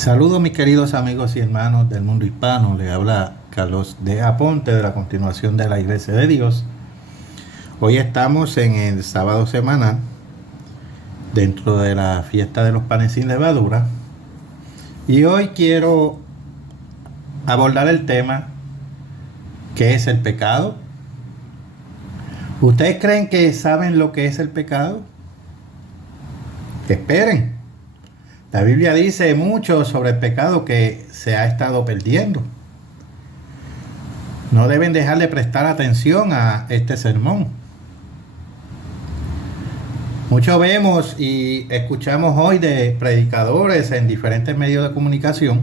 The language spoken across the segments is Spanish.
Saludos mis queridos amigos y hermanos del mundo hispano. Le habla Carlos de Aponte de la continuación de la Iglesia de Dios. Hoy estamos en el sábado semanal dentro de la fiesta de los panes sin levadura. Y hoy quiero abordar el tema ¿qué es el pecado? ¿Ustedes creen que saben lo que es el pecado? Esperen. La Biblia dice mucho sobre el pecado que se ha estado perdiendo. No deben dejar de prestar atención a este sermón. Mucho vemos y escuchamos hoy de predicadores en diferentes medios de comunicación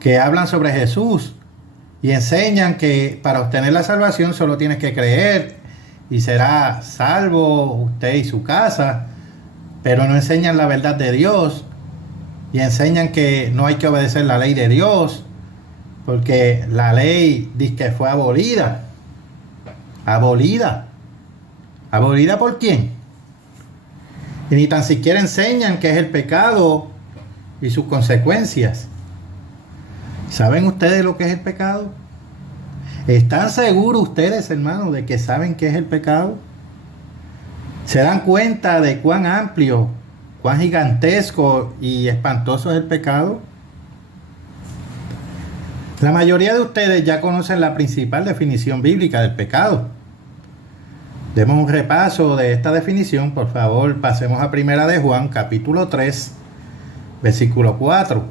que hablan sobre Jesús y enseñan que para obtener la salvación solo tienes que creer y será salvo usted y su casa, pero no enseñan la verdad de Dios y enseñan que no hay que obedecer la ley de Dios porque la ley dice que fue abolida. ¿Abolida por quién? Y ni tan siquiera enseñan qué es el pecado y sus consecuencias. ¿Saben ustedes lo que es el pecado? ¿Están seguros ustedes, hermanos, de que saben qué es el pecado? ¿Se dan cuenta de cuán amplio, cuán gigantesco y espantoso es el pecado? La mayoría de ustedes ya conocen la principal definición bíblica del pecado. Demos un repaso de esta definición, por favor. Pasemos a Primera de Juan, capítulo 3, versículo 4,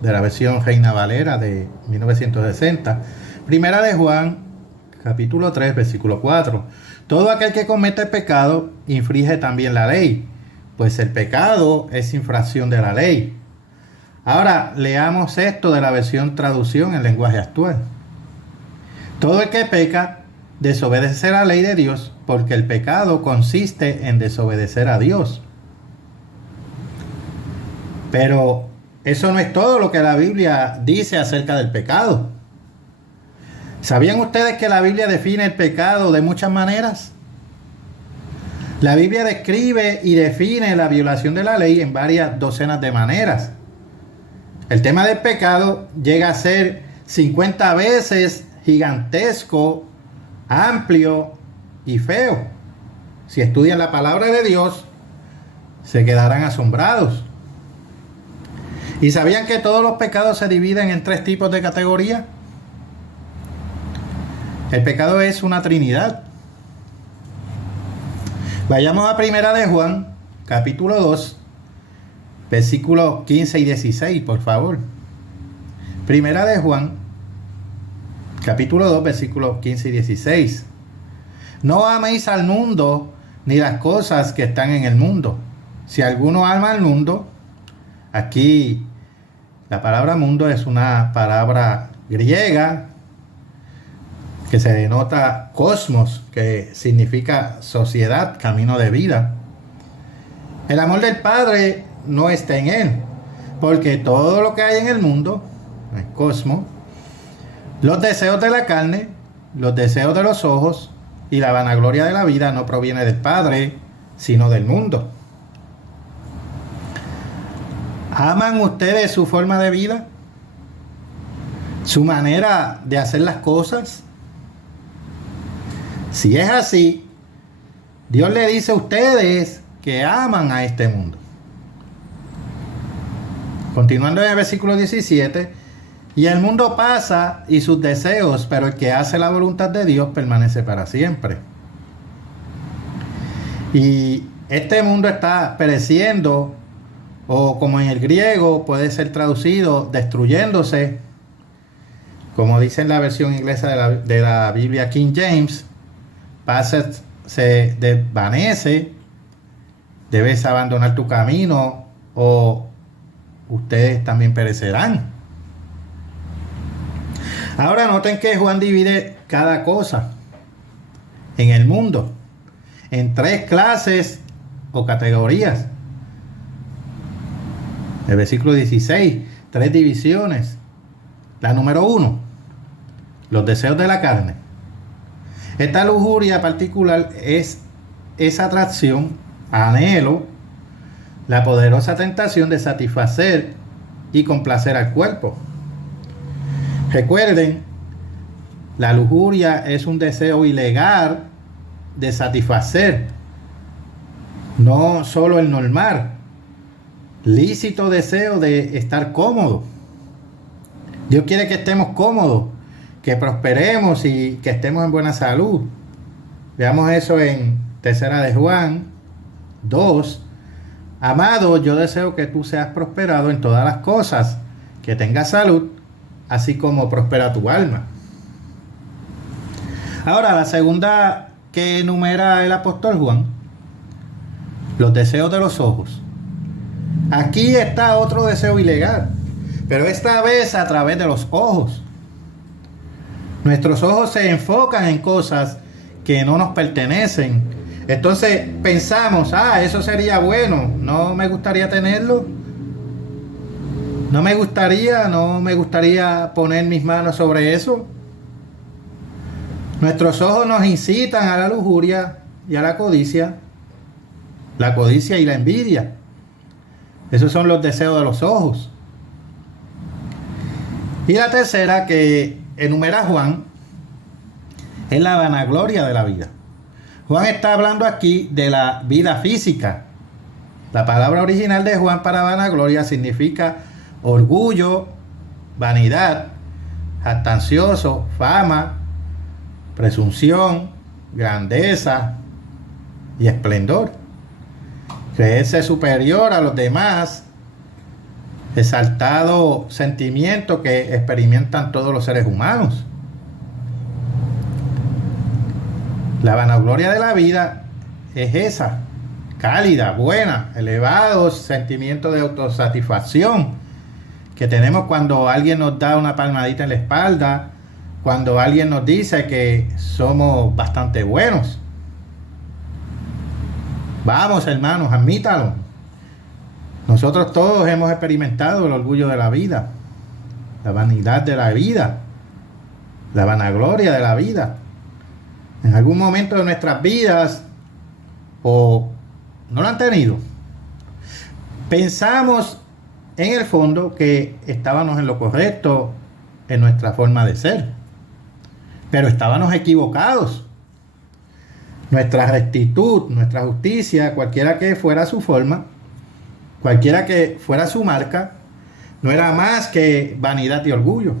de la versión Reina Valera de 1960. Primera de Juan, capítulo 3, versículo 4. Todo aquel que comete pecado infringe también la ley, pues el pecado es infracción de la ley. Ahora leamos esto de la versión traducción en lenguaje actual. Todo el que peca desobedece la ley de Dios, porque el pecado consiste en desobedecer a Dios. Pero eso no es todo lo que la Biblia dice acerca del pecado. ¿Sabían ustedes que la Biblia define el pecado de muchas maneras? La Biblia describe y define la violación de la ley en varias docenas de maneras. El tema del pecado llega a ser 50 veces gigantesco, amplio y feo. Si estudian la palabra de Dios, se quedarán asombrados. ¿Y sabían que todos los pecados se dividen en 3 tipos de categorías? El pecado es una trinidad. Vayamos a Primera de Juan, capítulo 2, versículos 15 y 16, por favor. Primera de Juan, capítulo 2, versículos 15 y 16. No améis al mundo ni las cosas que están en el mundo. Si alguno ama al mundo, aquí la palabra mundo es una palabra griega que se denota cosmos, que significa sociedad, camino de vida. El amor del Padre no está en él, porque todo lo que hay en el mundo, el cosmos, los deseos de la carne, los deseos de los ojos y la vanagloria de la vida no proviene del Padre, sino del mundo. ¿Aman ustedes su forma de vida? ¿Su manera de hacer las cosas? Si es así, Dios le dice a ustedes que aman a este mundo. Continuando en el versículo 17, y el mundo pasa y sus deseos, pero el que hace la voluntad de Dios permanece para siempre. Y este mundo está pereciendo, o como en el griego puede ser traducido, destruyéndose, como dice en la versión inglesa de la Biblia King James. Pasa, se desvanece, debes abandonar tu camino o ustedes también perecerán. Ahora noten que Juan divide cada cosa en el mundo en 3 clases o categorías. El versículo 16, 3 divisiones. La número 1, los deseos de la carne. Esta lujuria particular es esa atracción, anhelo, la poderosa tentación de satisfacer y complacer al cuerpo. Recuerden, la lujuria es un deseo ilegal de satisfacer, no solo el normal, lícito deseo de estar cómodo. Dios quiere que estemos cómodos, que prosperemos y que estemos en buena salud. Veamos eso en 3 de Juan 2. Amado, yo deseo que tú seas prosperado en todas las cosas, que tengas salud, así como prospera tu alma. Ahora, la segunda que enumera el apóstol Juan, los deseos de los ojos. Aquí está otro deseo ilegal, pero esta vez a través de los ojos. Nuestros ojos se enfocan en cosas que no nos pertenecen. Entonces pensamos, eso sería bueno, no me gustaría tenerlo. No me gustaría poner mis manos sobre eso. Nuestros ojos nos incitan a la lujuria y a la codicia y la envidia. Esos son los deseos de los ojos. Y la tercera que enumera Juan es la vanagloria de la vida. Juan está hablando aquí de la vida física. La palabra original de Juan para vanagloria significa orgullo, vanidad, jactancioso, fama, presunción, grandeza y esplendor. Creerse superior a los demás, exaltado sentimiento que experimentan todos los seres humanos. La vanagloria de la vida es esa, cálida, buena, elevados sentimientos de autosatisfacción que tenemos cuando alguien nos da una palmadita en la espalda, cuando alguien nos dice que somos bastante buenos. Vamos, hermanos, admítalo. Nosotros todos hemos experimentado el orgullo de la vida, la vanidad de la vida, la vanagloria de la vida. En algún momento de nuestras vidas, o no lo han tenido, pensamos en el fondo que estábamos en lo correcto en nuestra forma de ser, pero estábamos equivocados. Nuestra rectitud, nuestra justicia, cualquiera que fuera su forma, cualquiera que fuera su marca, no era más que vanidad y orgullo.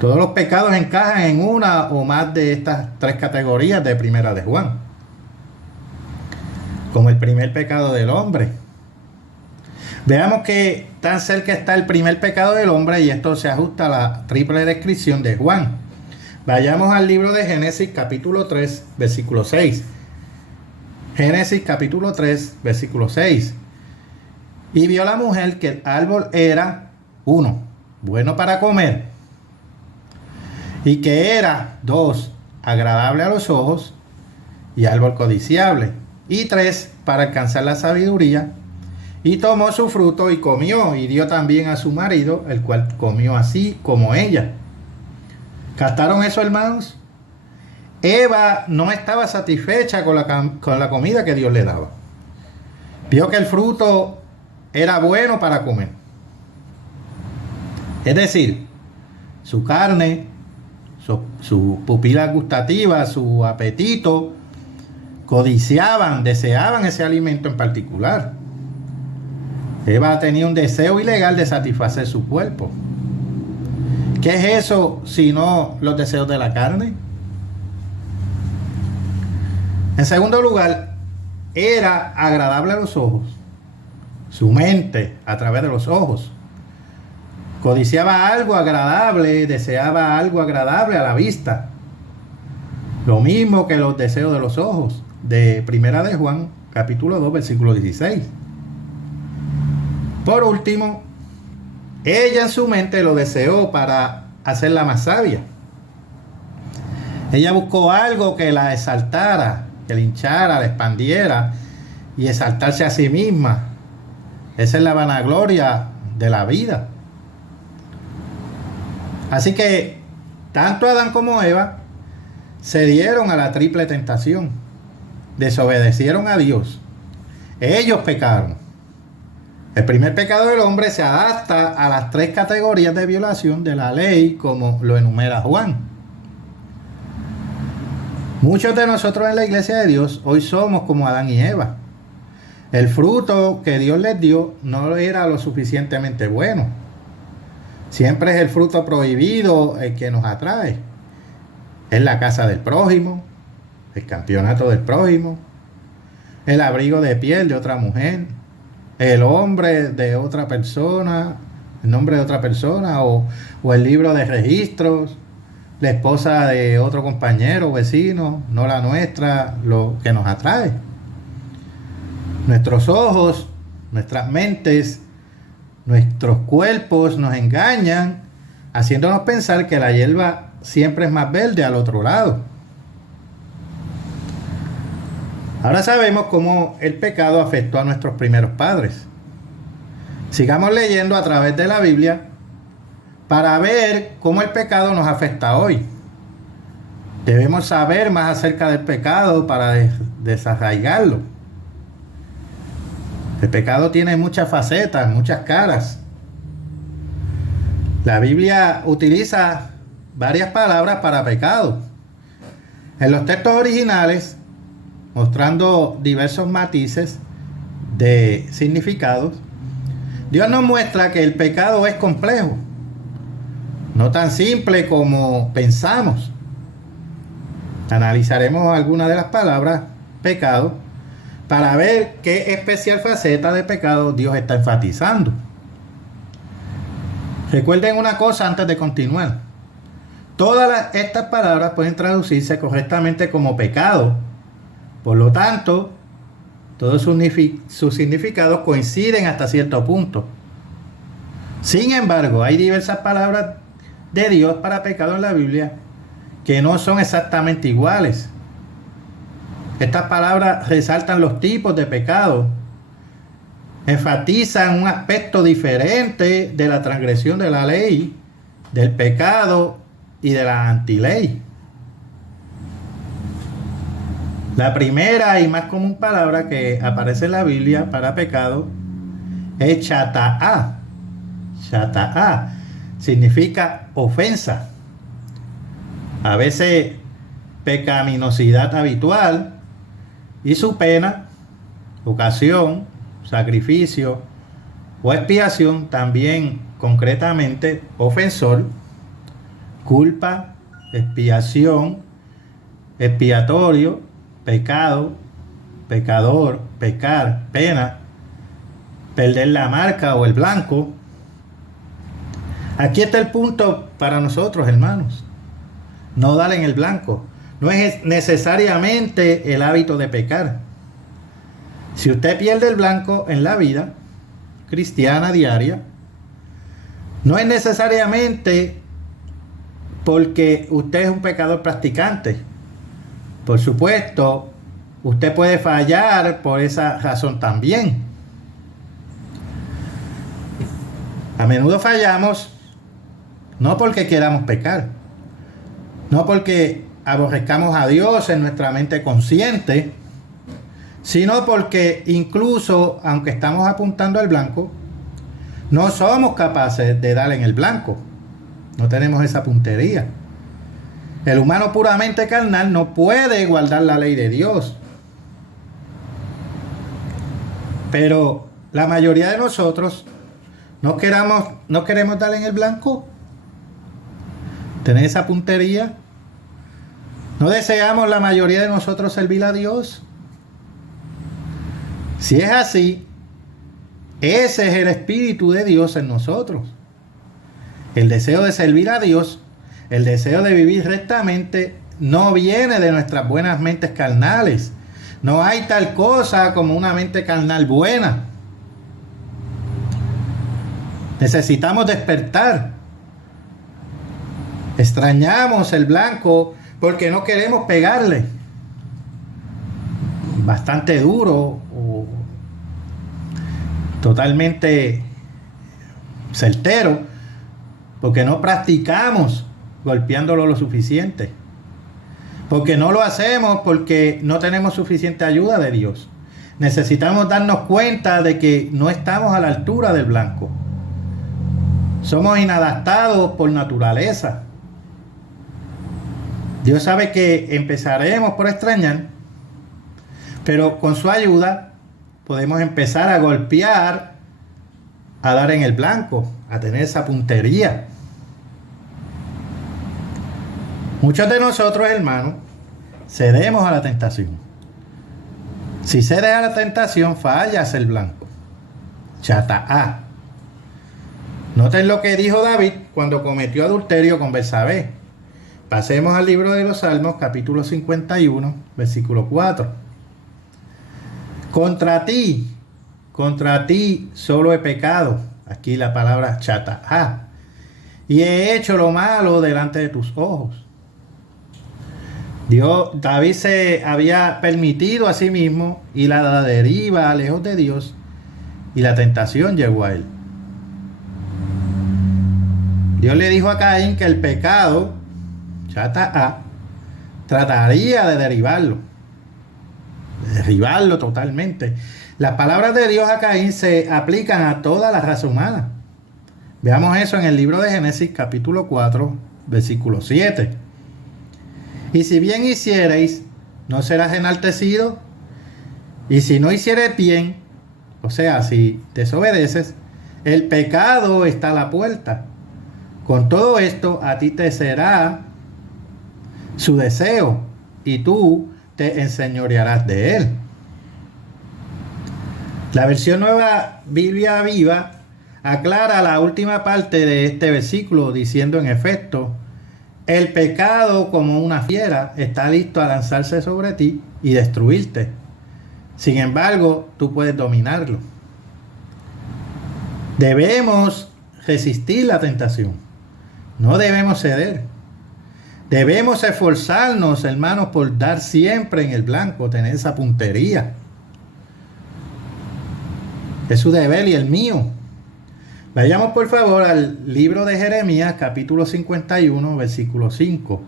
Todos los pecados encajan en una o más de estas 3 categorías de 1 de Juan. Como el primer pecado del hombre. Veamos que tan cerca está el primer pecado del hombre y esto se ajusta a la triple descripción de Juan. Vayamos al libro de Génesis capítulo 3, versículo 6. Génesis capítulo 3, versículo 6. Y vio la mujer que el árbol era, 1, bueno para comer, y que era, 2, agradable a los ojos, y árbol codiciable, y 3, para alcanzar la sabiduría, y tomó su fruto y comió, y dio también a su marido, el cual comió así como ella. ¿Captaron eso, hermanos? Eva no estaba satisfecha con la comida que Dios le daba. Vio que el fruto era bueno para comer. Es decir, su carne, su pupila gustativa, su apetito, deseaban ese alimento en particular. Eva tenía un deseo ilegal de satisfacer su cuerpo. ¿Qué es eso sino los deseos de la carne? En segundo lugar, era agradable a los ojos. Su mente, a través de los ojos, codiciaba algo agradable, deseaba algo agradable a la vista. Lo mismo que los deseos de los ojos, de 1 de Juan, capítulo 2, versículo 16. Por último, ella en su mente lo deseó para hacerla más sabia. Ella buscó algo que la exaltara, que la hinchara, la expandiera y exaltarse a sí misma. Esa es la vanagloria de la vida. Así que tanto Adán como Eva se dieron a la triple tentación. Desobedecieron a Dios. Ellos pecaron. El primer pecado del hombre se adapta a las tres categorías de violación de la ley, como lo enumera Juan. Muchos de nosotros en la iglesia de Dios hoy somos como Adán y Eva. El fruto que Dios les dio no era lo suficientemente bueno. Siempre es el fruto prohibido el que nos atrae. Es la casa del prójimo, el campeonato del prójimo, el abrigo de piel de otra mujer, el hombre de otra persona, el nombre de otra persona, o el libro de registros, la esposa de otro compañero o vecino, no la nuestra, lo que nos atrae. Nuestros ojos, nuestras mentes, nuestros cuerpos nos engañan, haciéndonos pensar que la hierba siempre es más verde al otro lado. Ahora sabemos cómo el pecado afectó a nuestros primeros padres. Sigamos leyendo a través de la Biblia para ver cómo el pecado nos afecta hoy. Debemos saber más acerca del pecado para desarraigarlo. El pecado tiene muchas facetas, muchas caras. La Biblia utiliza varias palabras para pecado. En los textos originales, mostrando diversos matices de significados, Dios nos muestra que el pecado es complejo, no tan simple como pensamos. Analizaremos algunas de las palabras pecado para ver qué especial faceta de pecado Dios está enfatizando. Recuerden una cosa antes de continuar. Todas estas palabras pueden traducirse correctamente como pecado. Por lo tanto, todos sus significados coinciden hasta cierto punto. Sin embargo, hay diversas palabras de Dios para pecado en la Biblia que no son exactamente iguales. Estas palabras resaltan los tipos de pecado, enfatizan un aspecto diferente de la transgresión de la ley, del pecado y de la antiley. La primera y más común palabra que aparece en la Biblia para pecado es chata'a. Chata'a significa ofensa. A veces pecaminosidad habitual, y su pena, ocasión, sacrificio o expiación, también concretamente ofensor, culpa, expiación, expiatorio, pecado, pecador, pecar, pena, perder la marca o el blanco. Aquí está el punto para nosotros, hermanos. No dar en el blanco. No es necesariamente el hábito de pecar. Si usted pierde el blanco en la vida cristiana diaria, no es necesariamente porque usted es un pecador practicante. Por supuesto, usted puede fallar por esa razón también. A menudo fallamos no porque queramos pecar, no porque aborrezcamos a Dios en nuestra mente consciente, sino porque incluso aunque estamos apuntando al blanco, no somos capaces de dar en el blanco. No tenemos esa puntería. El humano puramente carnal no puede guardar la ley de Dios. Pero la mayoría de nosotros no queremos dar en el blanco. Tener esa puntería. ¿No deseamos la mayoría de nosotros servir a Dios? Si es así, ese es el Espíritu de Dios en nosotros. El deseo de servir a Dios, el deseo de vivir rectamente, no viene de nuestras buenas mentes carnales. No hay tal cosa como una mente carnal buena. Necesitamos despertar. Extrañamos el blanco porque no queremos pegarle. Bastante duro o totalmente certero, porque no practicamos golpeándolo lo suficiente, porque no lo hacemos porque no tenemos suficiente ayuda de Dios, necesitamos darnos cuenta de que no estamos a la altura del blanco. Somos inadaptados por naturaleza. Dios sabe que empezaremos por extrañar, pero con su ayuda podemos empezar a golpear, a dar en el blanco, a tener esa puntería. Muchos de nosotros, hermanos, cedemos a la tentación. Si cedes a la tentación, fallas el blanco. Chata A. Noten lo que dijo David cuando cometió adulterio con Betsabé. Pasemos al libro de los Salmos, capítulo 51, versículo 4. Contra ti solo he pecado. Aquí la palabra chata A. Y he hecho lo malo delante de tus ojos. David se había permitido a sí mismo ir a la deriva, lejos de Dios, y la tentación llegó a él. Dios le dijo a Caín que el pecado, chata A, trataría de derribarlo totalmente. Las palabras de Dios a Caín se aplican a toda la raza humana. Veamos eso en el libro de Génesis, capítulo 4, versículo 7. Y si bien hiciereis, no serás enaltecido. Y si no hicieres bien, o sea, si desobedeces, el pecado está a la puerta. Con todo esto, a ti te será su deseo, y tú te enseñorearás de él. La versión Nueva Biblia Viva aclara la última parte de este versículo diciendo en efecto: el pecado, como una fiera, está listo a lanzarse sobre ti y destruirte. Sin embargo, tú puedes dominarlo. Debemos resistir la tentación. No debemos ceder. Debemos esforzarnos, hermanos, por dar siempre en el blanco, tener esa puntería. Es su deber y el mío. Vayamos por favor al libro de Jeremías, capítulo 51, versículo 5.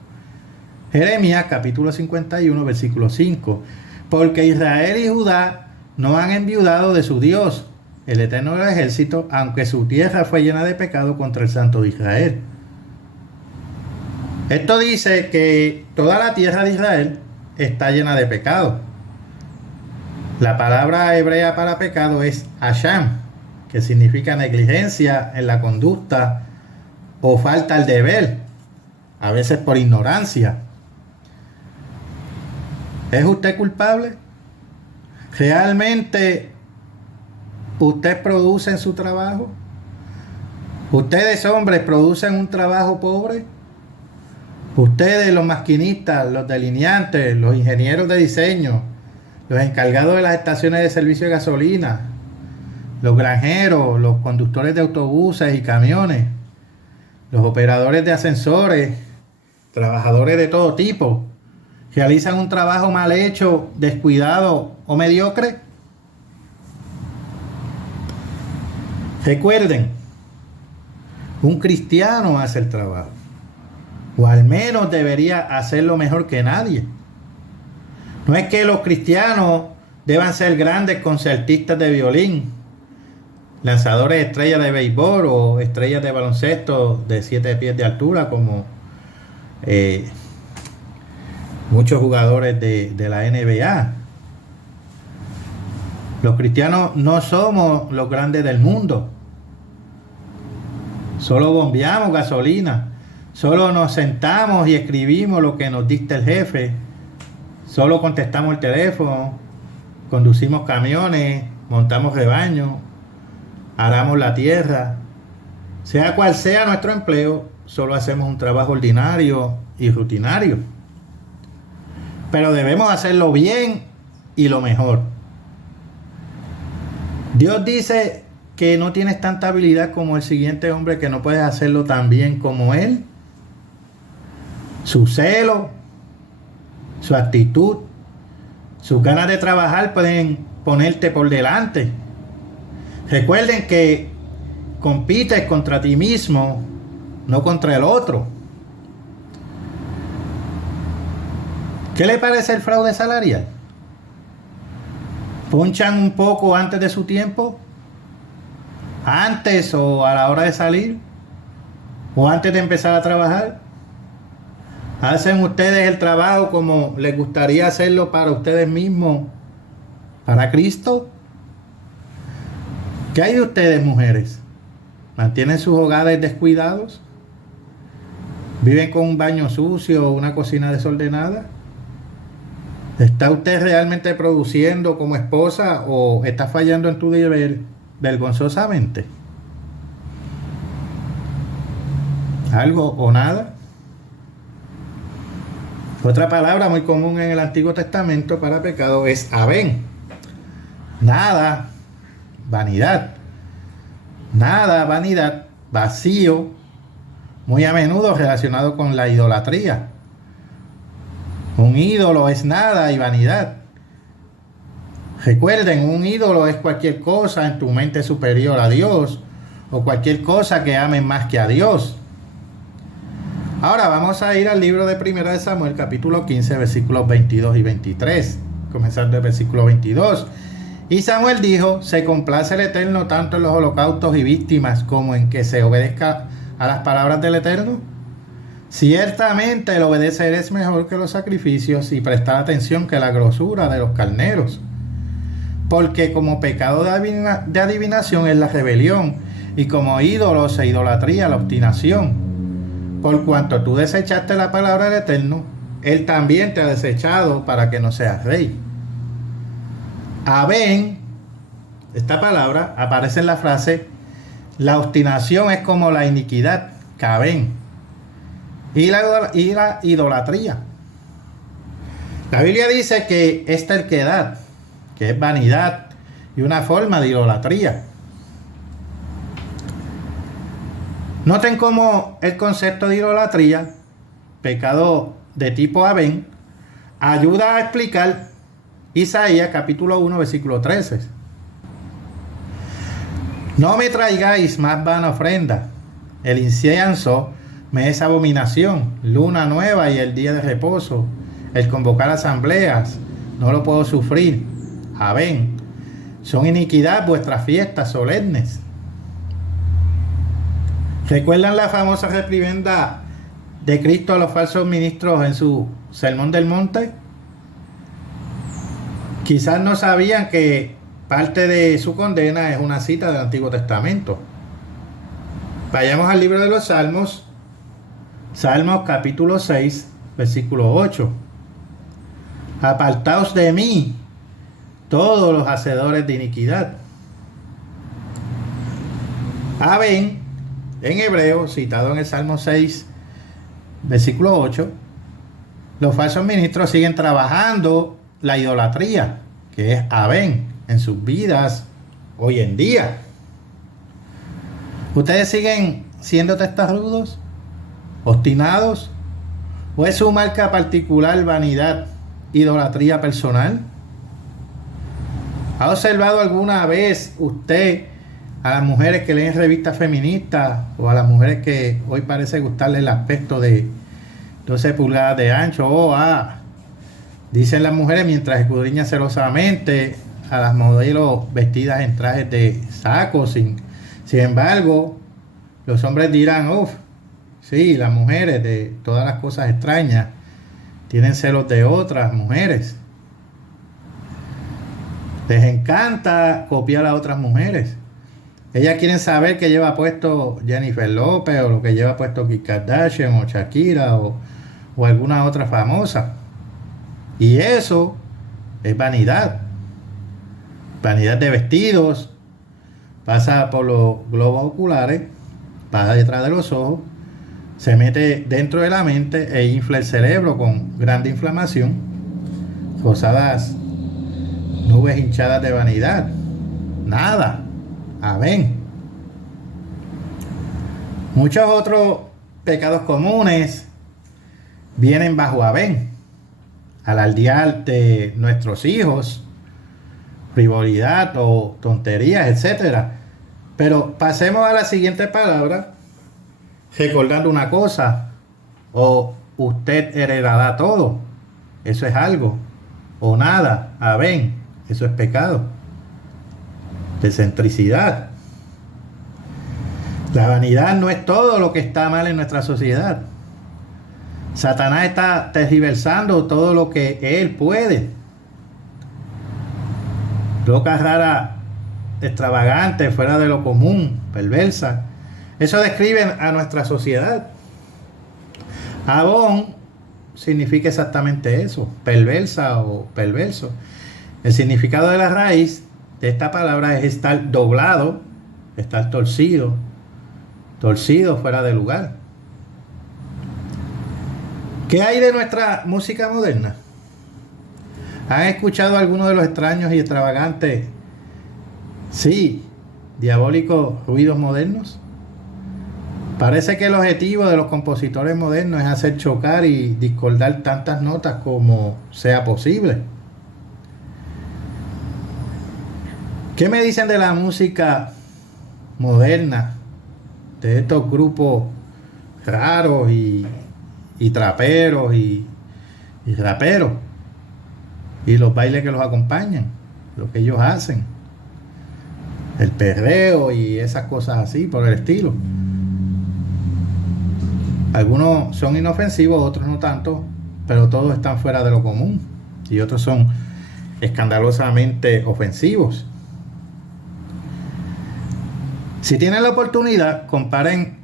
Jeremías, capítulo 51, versículo 5. Porque Israel y Judá no han enviudado de su Dios, el Eterno del Ejército, aunque su tierra fue llena de pecado contra el Santo de Israel. Esto dice que toda la tierra de Israel está llena de pecado. La palabra hebrea para pecado es asham, que significa negligencia en la conducta o falta al deber, a veces por ignorancia. ¿Es usted culpable? ¿Realmente usted produce en su trabajo? ¿Ustedes, hombres, producen un trabajo pobre? Ustedes, los maquinistas, los delineantes, los ingenieros de diseño, los encargados de las estaciones de servicio de gasolina, los granjeros, los conductores de autobuses y camiones, los operadores de ascensores, trabajadores de todo tipo, realizan un trabajo mal hecho, descuidado o mediocre. Recuerden, un cristiano hace el trabajo, o al menos debería hacerlo mejor que nadie. No es que los cristianos deban ser grandes concertistas de violín, lanzadores estrellas de béisbol o estrellas de baloncesto de 7 pies de altura como muchos jugadores de la NBA. Los cristianos no somos los grandes del mundo. Solo bombeamos gasolina. Solo nos sentamos y escribimos lo que nos dicta el jefe. Solo contestamos el teléfono. Conducimos camiones. Montamos rebaños. Aramos la tierra. Sea cual sea nuestro empleo, solo hacemos un trabajo ordinario y rutinario. Pero debemos hacerlo bien y lo mejor. Dios dice que no tienes tanta habilidad como el siguiente hombre, que no puedes hacerlo tan bien como él. Su celo, su actitud, sus ganas de trabajar pueden ponerte por delante. Recuerden que compites contra ti mismo, no contra el otro. ¿Qué le parece el fraude salarial? ¿Ponchan un poco antes de su tiempo? ¿Antes o a la hora de salir? ¿O antes de empezar a trabajar? ¿Hacen ustedes el trabajo como les gustaría hacerlo para ustedes mismos, para Cristo? ¿Qué hay de ustedes, mujeres? ¿Mantienen sus hogares descuidados? ¿Viven con un baño sucio o una cocina desordenada? ¿Está usted realmente produciendo como esposa o está fallando en tu deber vergonzosamente? ¿Algo o nada? Otra palabra muy común en el Antiguo Testamento para pecado es Abén. Nada, vanidad. Nada, vanidad, vacío, muy a menudo relacionado con la idolatría. Un ídolo es nada y vanidad. Recuerden, un ídolo es cualquier cosa en tu mente superior a Dios o cualquier cosa que amen más que a Dios. Ahora vamos a ir al libro de Primera de Samuel, capítulo 15, versículos 22 y 23, comenzando del versículo 22. Y Samuel dijo: se complace el Eterno tanto en los holocaustos y víctimas como en que se obedezca a las palabras del Eterno. Ciertamente el obedecer es mejor que los sacrificios y prestar atención que la grosura de los carneros. Porque como pecado de adivinación es la rebelión, y como ídolos e idolatría la obstinación. Por cuanto tú desechaste la palabra del Eterno, Él también te ha desechado para que no seas rey. Abén, esta palabra aparece en la frase: la obstinación es como la iniquidad, Cabén. Y la idolatría. La Biblia dice que es terquedad, que es vanidad y una forma de idolatría. Noten cómo el concepto de idolatría, pecado de tipo Abén, ayuda a explicar Isaías capítulo 1 versículo 13. No me traigáis más vana ofrenda, el incienso me es abominación, luna nueva y el día de reposo, el convocar asambleas, no lo puedo sufrir. Abén, son iniquidad vuestras fiestas solemnes. ¿Recuerdan la famosa reprimenda de Cristo a los falsos ministros en su Sermón del Monte? Quizás no sabían que parte de su condena es una cita del Antiguo Testamento. Vayamos al libro de los Salmos. Salmos capítulo 6, versículo 8. Apartaos de mí, todos los hacedores de iniquidad. Abén, en hebreo, citado en el Salmo 6, versículo 8, los falsos ministros siguen trabajando la idolatría, que es Abén, en sus vidas hoy en día. ¿Ustedes siguen siendo testarudos, obstinados? ¿O es su marca particular vanidad, idolatría personal? ¿Ha observado alguna vez usted a las mujeres que leen revistas feministas o a las mujeres que hoy parece gustarle el aspecto de 12 pulgadas de ancho? Dicen las mujeres mientras escudriñan celosamente a las modelos vestidas en trajes de saco. Sin embargo, los hombres dirán: sí, las mujeres de todas las cosas extrañas tienen celos de otras mujeres. Les encanta copiar a otras mujeres. Ellas quieren saber qué lleva puesto Jennifer López o lo que lleva puesto Kim Kardashian o Shakira o alguna otra famosa. Y eso es vanidad. Vanidad de vestidos. Pasa por los globos oculares, pasa detrás de los ojos, se mete dentro de la mente e infla el cerebro con grande inflamación. Rosadas nubes hinchadas de vanidad. Nada. Amén. Muchos otros pecados comunes vienen bajo Abén. Alardear de nuestros hijos, frivolidad o tonterías, etc. Pero pasemos a la siguiente palabra, recordando una cosa: o usted heredará todo. Eso es algo. O nada. Abén. Eso es pecado. Excentricidad. La vanidad no es todo lo que está mal en nuestra sociedad. Satanás está tergiversando todo lo que él puede. Locas, raras, extravagantes, fuera de lo común, perversa. Eso describe a nuestra sociedad. Abón significa exactamente eso, perversa o perverso. El significado de la raíz de esta palabra es estar doblado, estar torcido fuera de lugar. ¿Qué hay de nuestra música moderna? ¿Han escuchado algunos de los extraños y extravagantes, sí, diabólicos ruidos modernos? Parece que el objetivo de los compositores modernos es hacer chocar y discordar tantas notas como sea posible. ¿Qué me dicen de la música moderna, de estos grupos raros y traperos y raperos, y los bailes que los acompañan, lo que ellos hacen, el perreo y esas cosas así por el estilo? Algunos son inofensivos, otros no tanto, pero todos están fuera de lo común, y otros son escandalosamente ofensivos. Si tienen la oportunidad, comparen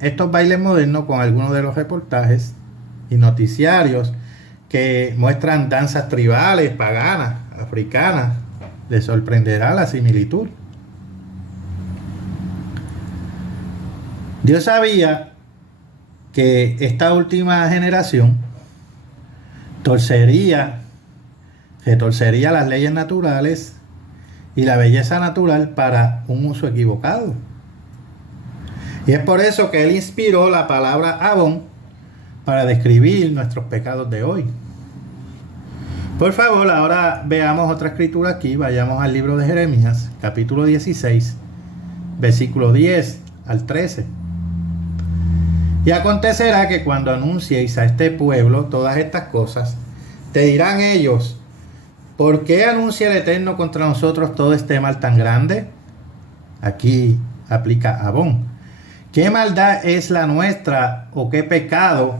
estos bailes modernos con algunos de los reportajes y noticiarios que muestran danzas tribales, paganas, africanas. Les sorprenderá la similitud. Dios sabía que esta última generación retorcería las leyes naturales y la belleza natural para un uso equivocado. Y es por eso que Él inspiró la palabra Abón para describir nuestros pecados de hoy. Por favor, ahora veamos otra escritura aquí. Vayamos al libro de Jeremías, capítulo 16, versículo 10 al 13. Y acontecerá que cuando anunciéis a este pueblo todas estas cosas, te dirán ellos: ¿por qué anuncia el Eterno contra nosotros todo este mal tan grande? Aquí aplica Abón. ¿Qué maldad es la nuestra o qué pecado?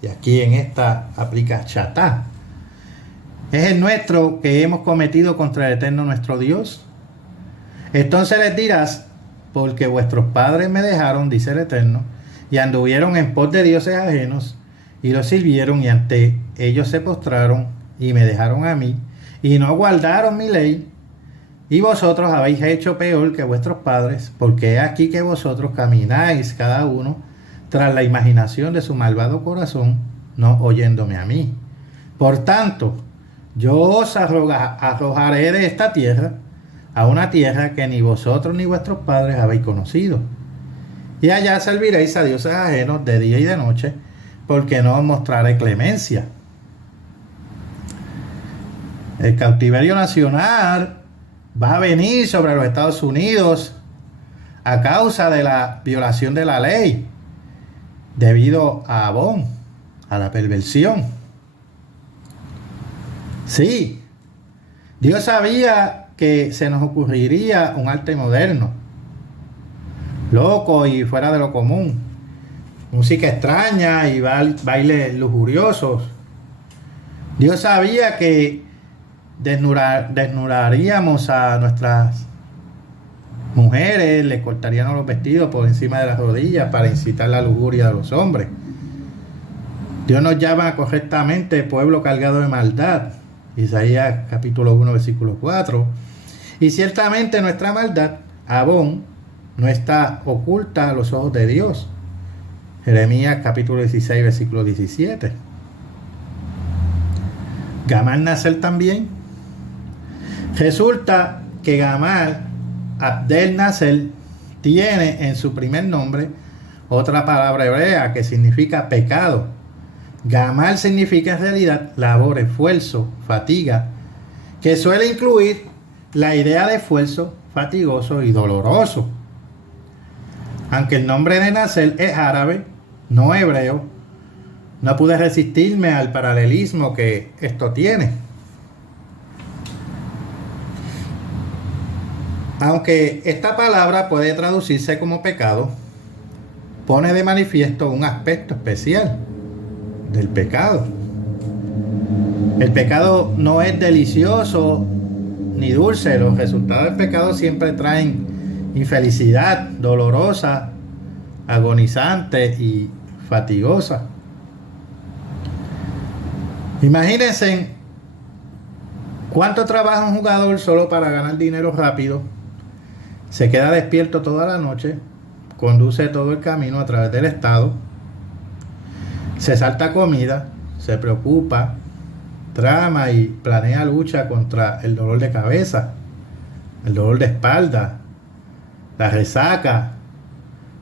Y aquí en esta aplica Chatá. Es el nuestro que hemos cometido contra el Eterno nuestro Dios. Entonces les dirás: porque vuestros padres me dejaron, dice el Eterno, y anduvieron en pos de dioses ajenos, y los sirvieron, y ante ellos se postraron, y me dejaron a mí, y no guardaron mi ley. Y vosotros habéis hecho peor que vuestros padres, porque he aquí que vosotros camináis cada uno tras la imaginación de su malvado corazón, no oyéndome a mí. Por tanto, yo os arrojaré de esta tierra a una tierra que ni vosotros ni vuestros padres habéis conocido. Y allá serviréis a dioses ajenos de día y de noche, porque no os mostraré clemencia. El cautiverio nacional va a venir sobre los Estados Unidos a causa de la violación de la ley, debido a Abón, a la perversión. Sí, Dios sabía que se nos ocurriría un arte moderno, loco y fuera de lo común, música extraña y bailes lujuriosos. Dios sabía que desnudaríamos a nuestras mujeres, les cortaríamos los vestidos por encima de las rodillas para incitar la lujuria de los hombres. Dios nos llama correctamente pueblo cargado de maldad, Isaías capítulo 1 versículo 4. Y ciertamente nuestra maldad, Abón, no está oculta a los ojos de Dios, Jeremías capítulo 16 versículo 17. Gamal Nasser también. Resulta que Gamal Abdel Nasser tiene en su primer nombre otra palabra hebrea que significa pecado. Gamal significa en realidad labor, esfuerzo, fatiga, que suele incluir la idea de esfuerzo fatigoso y doloroso. Aunque el nombre de Nasser es árabe, no hebreo, no pude resistirme al paralelismo que esto tiene. Aunque esta palabra puede traducirse como pecado, pone de manifiesto un aspecto especial del pecado. El pecado no es delicioso ni dulce. Los resultados del pecado siempre traen infelicidad dolorosa, agonizante y fatigosa. Imagínense cuánto trabaja un jugador solo para ganar dinero rápido. Se queda despierto toda la noche, conduce todo el camino a través del estado, se salta comida, se preocupa, trama y planea lucha contra el dolor de cabeza, el dolor de espalda, la resaca,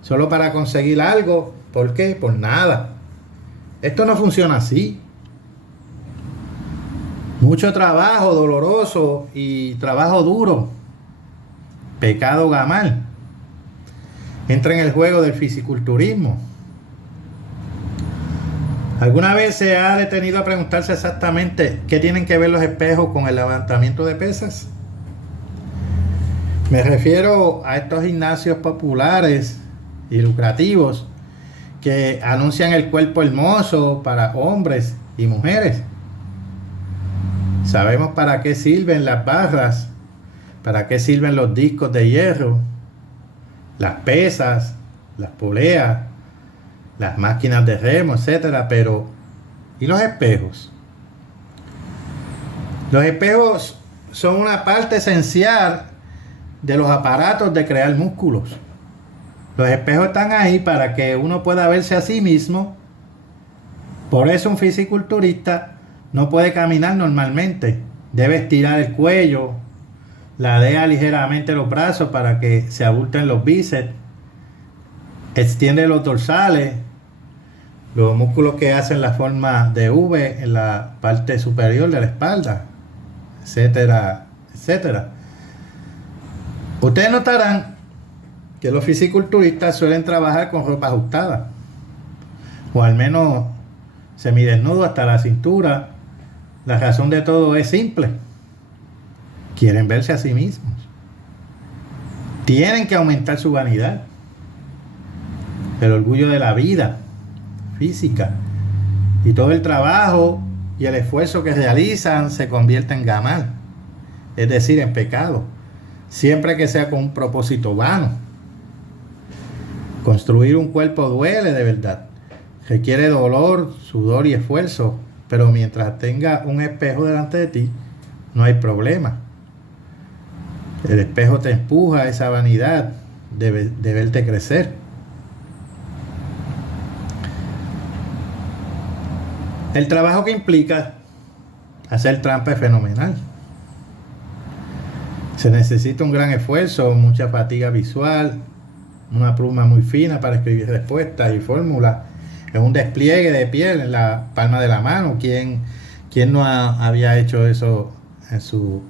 solo para conseguir algo. ¿Por qué? Por nada. Esto no funciona así. Mucho trabajo doloroso y trabajo duro, pecado gamal, entra en el juego del fisiculturismo. ¿Alguna vez se ha detenido a preguntarse exactamente qué tienen que ver los espejos con el levantamiento de pesas? Me refiero a estos gimnasios populares y lucrativos que anuncian el cuerpo hermoso para hombres y mujeres. Sabemos para qué sirven las barras, para qué sirven los discos de hierro, las pesas, las poleas, las máquinas de remo, etcétera, pero ¿y los espejos? Los espejos son una parte esencial de los aparatos de crear músculos. Los espejos están ahí para que uno pueda verse a sí mismo. Por eso un fisiculturista no puede caminar normalmente. Debe estirar el cuello, ladea ligeramente los brazos para que se abulten los bíceps, extiende los dorsales, los músculos que hacen la forma de V en la parte superior de la espalda, etcétera, etcétera. Ustedes notarán que los fisiculturistas suelen trabajar con ropa ajustada, o al menos semidesnudo hasta la cintura. La razón de todo es simple: quieren verse a sí mismos. Tienen que aumentar su vanidad, el orgullo de la vida física, y todo el trabajo y el esfuerzo que realizan se convierte en gamal, es decir, en pecado, siempre que sea con un propósito vano. Construir un cuerpo duele de verdad, requiere dolor, sudor y esfuerzo, pero mientras tenga un espejo delante de ti, no hay problema. El espejo te empuja a esa vanidad de verte crecer. El trabajo que implica hacer trampa es fenomenal. Se necesita un gran esfuerzo, mucha fatiga visual, una pluma muy fina para escribir respuestas y fórmulas, en un despliegue de piel en la palma de la mano. ¿Quién no había hecho eso en sus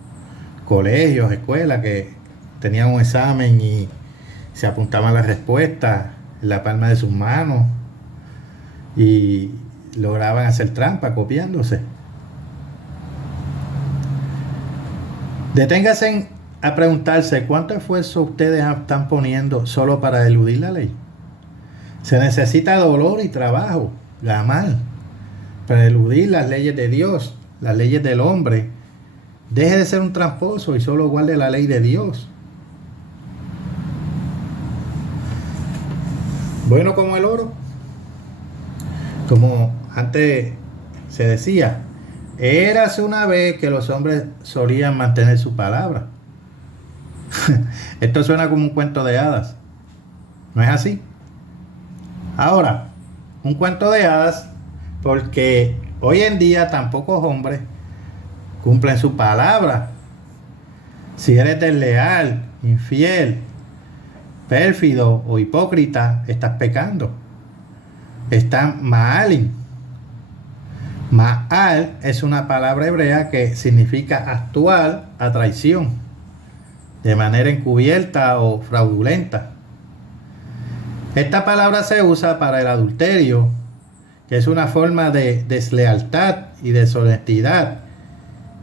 colegios, escuelas, que tenían un examen y se apuntaban las respuestas en la palma de sus manos y lograban hacer trampa copiándose? Deténgase a preguntarse cuánto esfuerzo ustedes están poniendo solo para eludir la ley. Se necesita dolor y trabajo, gamal, para eludir las leyes de Dios, las leyes del hombre. Deje de ser un tramposo y solo guarde la ley de Dios. Bueno, como el oro, como antes se decía, érase una vez que los hombres solían mantener su palabra. Esto suena como un cuento de hadas, ¿no es así? Ahora, un cuento de hadas porque hoy en día tan pocos hombres cumplen su palabra. Si eres desleal, infiel, pérfido o hipócrita, estás pecando. Estás ma'alim. Ma'al es una palabra hebrea que significa actuar a traición, de manera encubierta o fraudulenta. Esta palabra se usa para el adulterio, que es una forma de deslealtad y deshonestidad,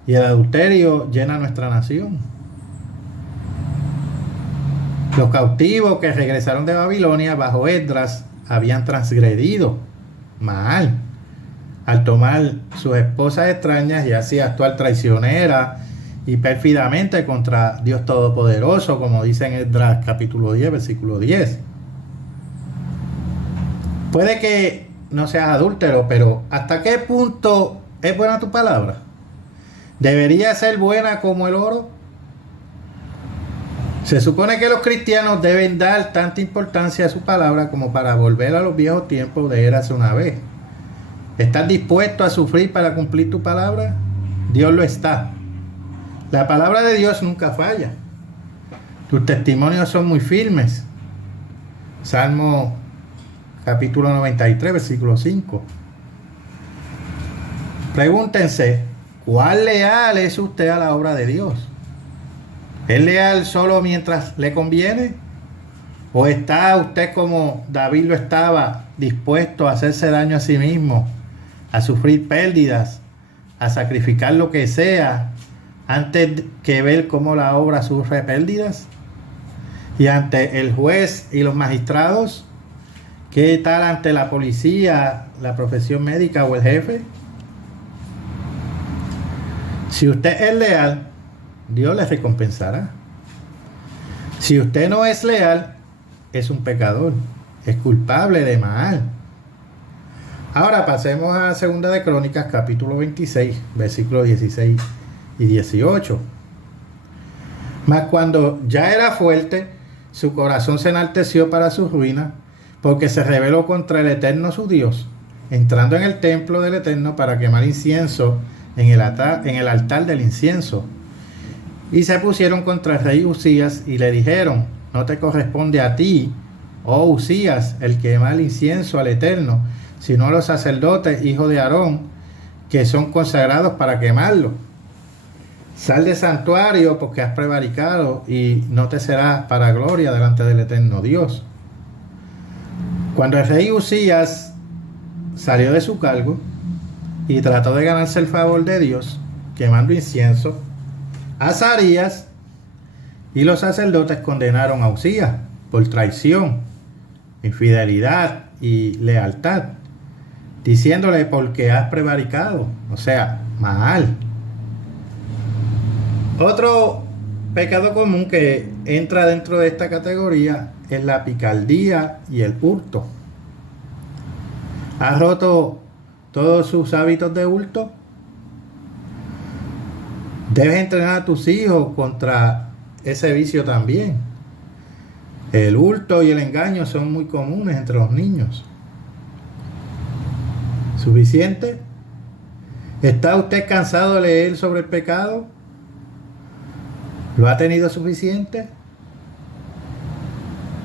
y el adulterio llena nuestra nación. Los cautivos que regresaron de Babilonia bajo Esdras habían transgredido mal al tomar sus esposas extrañas y así actuar traicionera y pérfidamente contra Dios Todopoderoso, como dice en Esdras capítulo 10, versículo 10. Puede que no seas adúltero, pero ¿hasta qué punto es buena tu palabra? ¿Debería ser buena como el oro? Se supone que los cristianos deben dar tanta importancia a su palabra como para volver a los viejos tiempos de érase una vez. ¿Estás dispuesto a sufrir para cumplir tu palabra? Dios lo está. La palabra de Dios nunca falla. Tus testimonios son muy firmes. Salmo capítulo 93, versículo 5. Pregúntense, ¿cuál leal es usted a la obra de Dios? ¿Es leal solo mientras le conviene? ¿O está usted como David lo estaba, dispuesto a hacerse daño a sí mismo, a sufrir pérdidas, a sacrificar lo que sea, antes que ver cómo la obra sufre pérdidas? Y ante el juez y los magistrados, ¿qué tal ante la policía, la profesión médica o el jefe? Si usted es leal, Dios le recompensará. Si usted no es leal, es un pecador, es culpable de mal. Ahora pasemos a 2 de Crónicas, capítulo 26, versículos 16 y 18. Mas cuando ya era fuerte, su corazón se enalteció para su ruina, porque se rebeló contra el Eterno su Dios, entrando en el templo del Eterno para quemar incienso en el altar del incienso. Y se pusieron contra el rey Usías y le dijeron: no te corresponde a ti, oh Usías, el quemar el incienso al Eterno, sino a los sacerdotes, hijos de Aarón, que son consagrados para quemarlo. Sal del santuario, porque has prevaricado, y no te será para gloria delante del Eterno Dios. Cuando el rey Usías salió de su cargo y trató de ganarse el favor de Dios, quemando incienso, Azarías y los sacerdotes condenaron a Usías por traición, infidelidad y lealtad, diciéndole: porque has prevaricado, o sea, mal. Otro pecado común que entra dentro de esta categoría es la picardía y el hurto. ¿Has roto todos sus hábitos de hurto? Debes entrenar a tus hijos contra ese vicio también. El hurto y el engaño son muy comunes entre los niños. ¿Suficiente? ¿Está usted cansado de leer sobre el pecado? ¿Lo ha tenido suficiente?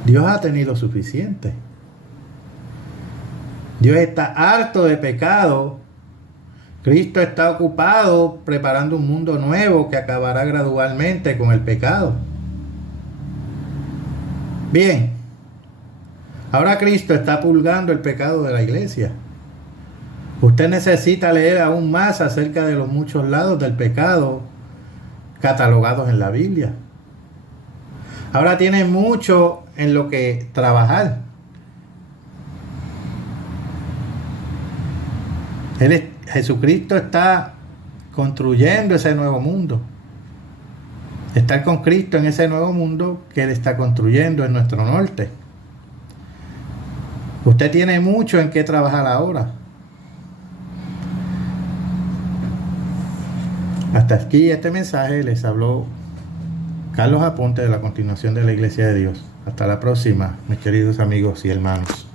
Dios ha tenido suficiente. Dios está harto de pecado. Cristo está ocupado preparando un mundo nuevo que acabará gradualmente con el pecado. Bien, ahora Cristo está purgando el pecado de la iglesia. Usted necesita leer aún más acerca de los muchos lados del pecado catalogados en la Biblia. Ahora tiene mucho en lo que trabajar. Jesucristo está construyendo ese nuevo mundo. Estar con Cristo en ese nuevo mundo que Él está construyendo en nuestro norte. Usted tiene mucho en qué trabajar ahora. Hasta aquí este mensaje. Les habló Carlos Aponte de la Continuación de la Iglesia de Dios. Hasta la próxima, mis queridos amigos y hermanos.